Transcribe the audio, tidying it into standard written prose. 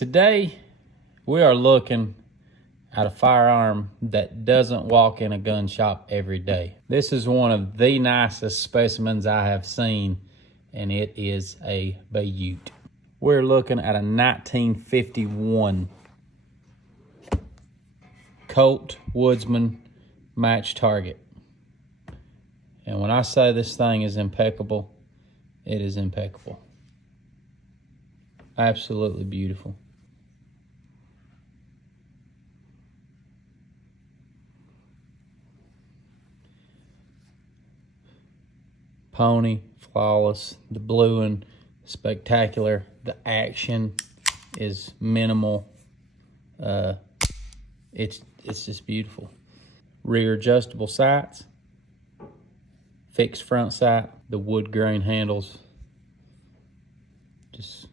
Today, we are looking at a firearm that doesn't walk in a gun shop every day. This is one of the nicest specimens I have seen, and it is a Butte. We're looking at a 1951 Colt Woodsman match target. And when I say this thing is impeccable, it is impeccable. Absolutely beautiful. Pony, flawless. The bluing, spectacular. The action is minimal. It's just beautiful. Rear adjustable sights, fixed front sight, the wood grain handles. Just